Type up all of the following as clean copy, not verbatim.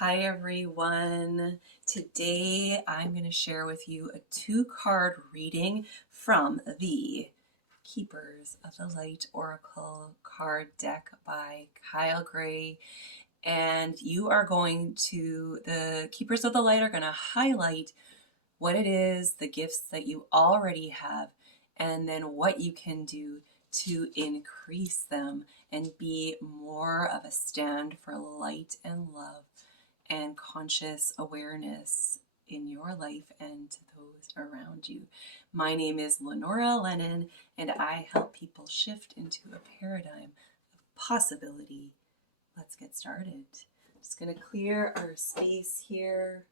Hi everyone. Today I'm going to share with you a 2-card reading from the Keepers of the Light Oracle card deck by Kyle Gray. And the Keepers of the Light are going to highlight what it is, the gifts that you already have, and then what you can do to increase them and be more of a stand for light and love and conscious awareness in your life and to those around you. My name is Lenora Lennon, and I help people shift into a paradigm of possibility. Let's get started. Just going to clear our space here.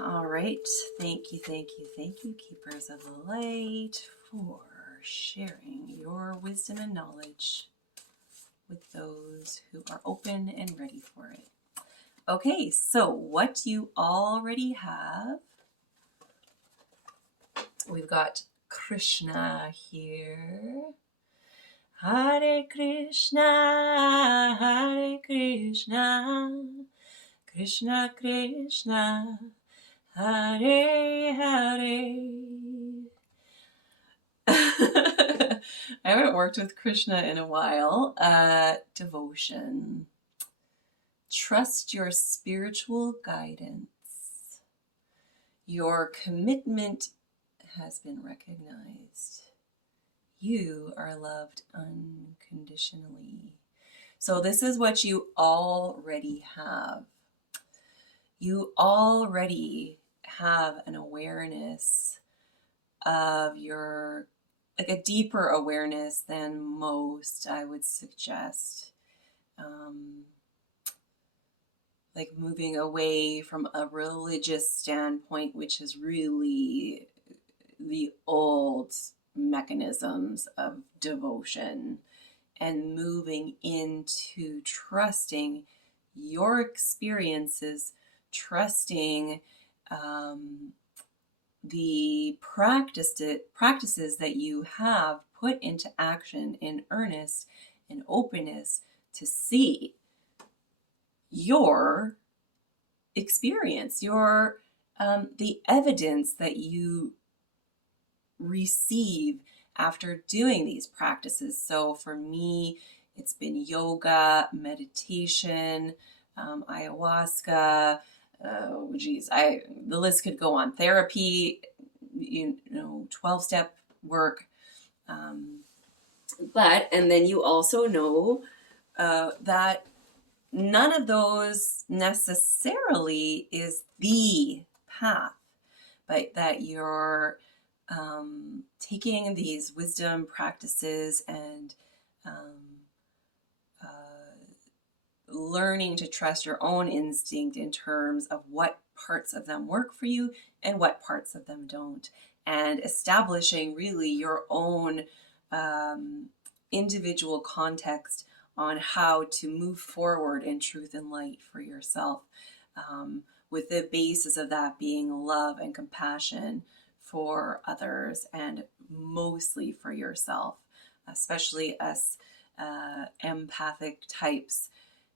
All right. Thank you, Keepers of the Light, for sharing your wisdom and knowledge with those who are open and ready for it. Okay, so what you already have, we've got Krishna here. Hare Krishna, Krishna Krishna, Hare Hare. I haven't worked with Krishna in a while. Devotion. Trust your spiritual guidance. Your commitment has been recognized. You are loved unconditionally. So this is what you already have. You already have an awareness of your, like a deeper awareness than most, I would suggest. Like moving away from a religious standpoint, which is really the old mechanisms of devotion, and moving into trusting your experiences, trusting the practices that you have put into action in earnest and openness to see your experience, the evidence that you receive after doing these practices. So for me, it's been yoga, meditation, ayahuasca. The list could go on. Therapy, 12-step work. And then you also know that none of those necessarily is the path, but that you're taking these wisdom practices and learning to trust your own instinct in terms of what parts of them work for you and what parts of them don't, and establishing really your own individual context on how to move forward in truth and light for yourself, with the basis of that being love and compassion for others and mostly for yourself. Especially us empathic types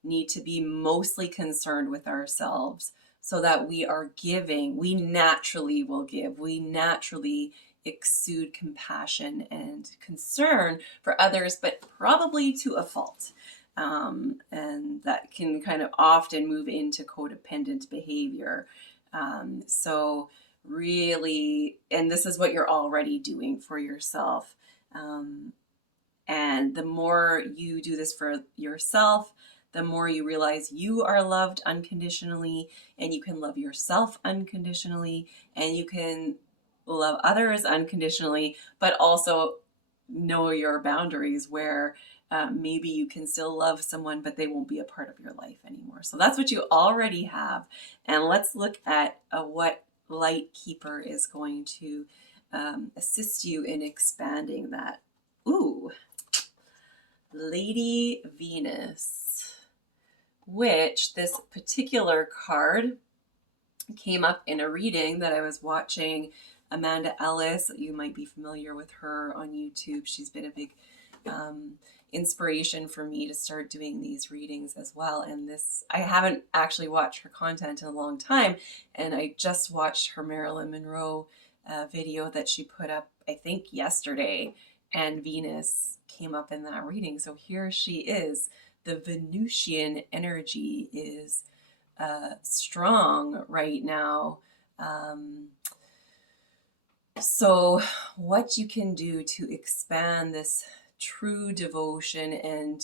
need to be mostly concerned with ourselves, so that we are giving. We naturally will give. We naturally exude compassion and concern for others, but probably to a fault. And that can kind of often move into codependent behavior. So really, and this is what you're already doing for yourself. And the more you do this for yourself, the more you realize you are loved unconditionally, and you can love yourself unconditionally, and you can love others unconditionally, but also know your boundaries where maybe you can still love someone, but they won't be a part of your life anymore. So that's what you already have. And let's look at what Light Keeper is going to assist you in expanding that. Ooh, Lady Venus, which this particular card came up in a reading that I was watching Amanda Ellis. You might be familiar with her on YouTube. She's been a big inspiration for me to start doing these readings as well. And this, I haven't actually watched her content in a long time, and I just watched her Marilyn Monroe video that she put up, I think yesterday, and Venus came up in that reading. So here she is. The Venusian energy is strong right now. So what you can do to expand this true devotion and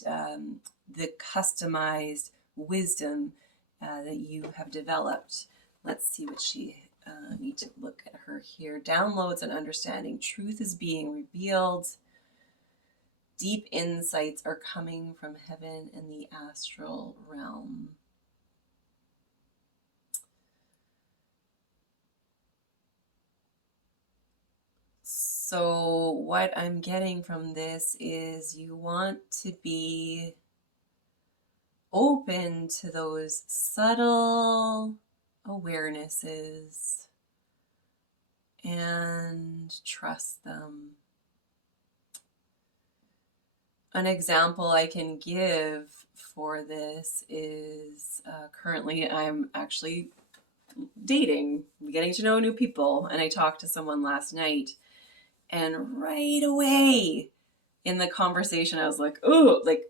the customized wisdom that you have developed. Let's see what she need to look at her here. Downloads and understanding. Truth is being revealed. Deep insights are coming from heaven and the astral realm. So what I'm getting from this is you want to be open to those subtle awarenesses and trust them. An example I can give for this is currently I'm actually dating, getting to know new people, and I talked to someone last night, and right away in the conversation I was like, oh, like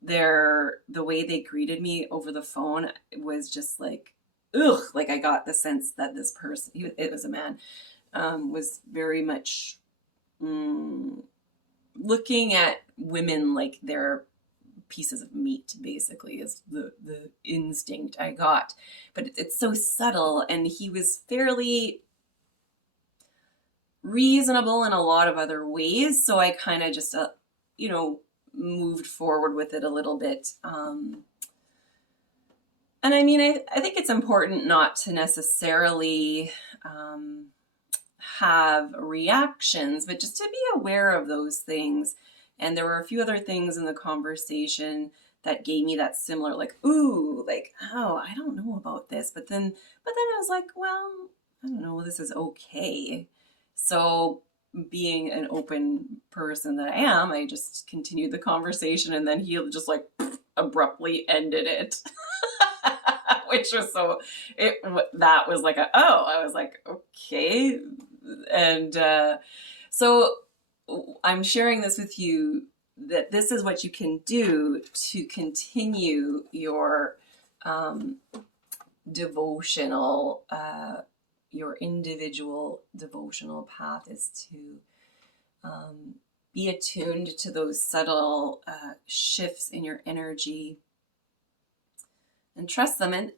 the way they greeted me over the phone was just like, ugh, like I got the sense that this person, it was a man, was very much looking at women like they're pieces of meat, basically, is the instinct I got. But it's so subtle, and he was fairly reasonable in a lot of other ways, so I kind of just moved forward with it a little bit. And I mean, I think it's important not to necessarily have reactions, but just to be aware of those things. And there were a few other things in the conversation that gave me that similar, like, ooh, like, oh, I don't know about this. But then I was like, well, I don't know, this is okay. So being an open person that I am, I just continued the conversation, and then he just like abruptly ended it. Which was that was like I was like, okay. And so I'm sharing this with you, that this is what you can do to continue your devotional, your individual devotional path, is to be attuned to those subtle shifts in your energy and trust them. And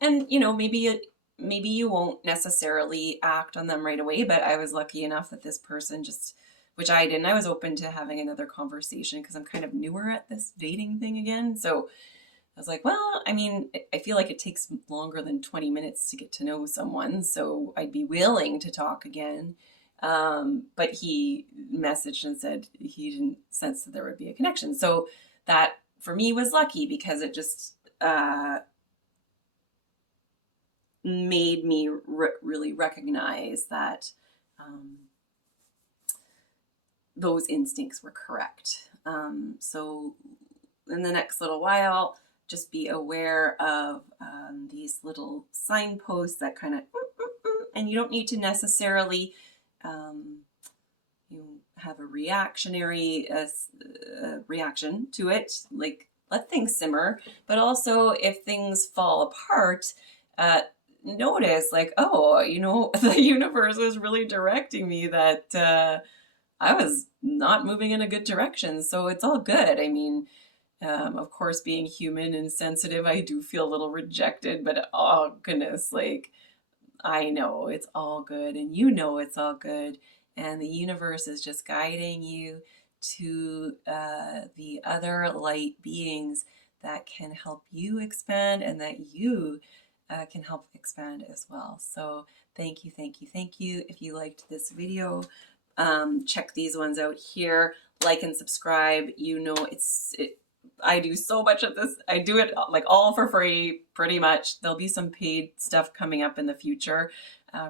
maybe you won't necessarily act on them right away, but I was lucky enough that this person just, which I didn't, I was open to having another conversation because I'm kind of newer at this dating thing again. So I was like, well, I mean, I feel like it takes longer than 20 minutes to get to know someone, so I'd be willing to talk again. But he messaged and said he didn't sense that there would be a connection. So that for me was lucky, because it just made me really recognize that those instincts were correct. So in the next little while, just be aware of these little signposts that kind of, and you don't need to necessarily have a reactionary reaction to it, like let things simmer. But also, if things fall apart, notice like, oh, the universe was really directing me that I was not moving in a good direction. So it's all good. I mean, of course, being human and sensitive, I do feel a little rejected, but oh goodness, like I know it's all good, and it's all good, and the universe is just guiding you to the other light beings that can help you expand, and that you can help expand as well. So thank you, thank you, thank you. If you liked this video, check these ones out here, like and subscribe. I do so much of this. I do it like all for free, pretty much. There'll be some paid stuff coming up in the future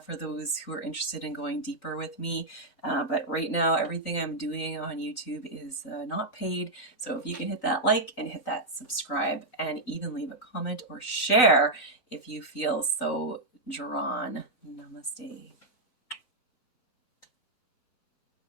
for those who are interested in going deeper with me. But right now, everything I'm doing on YouTube is not paid. So if you can hit that like and hit that subscribe and even leave a comment or share if you feel so drawn. Namaste.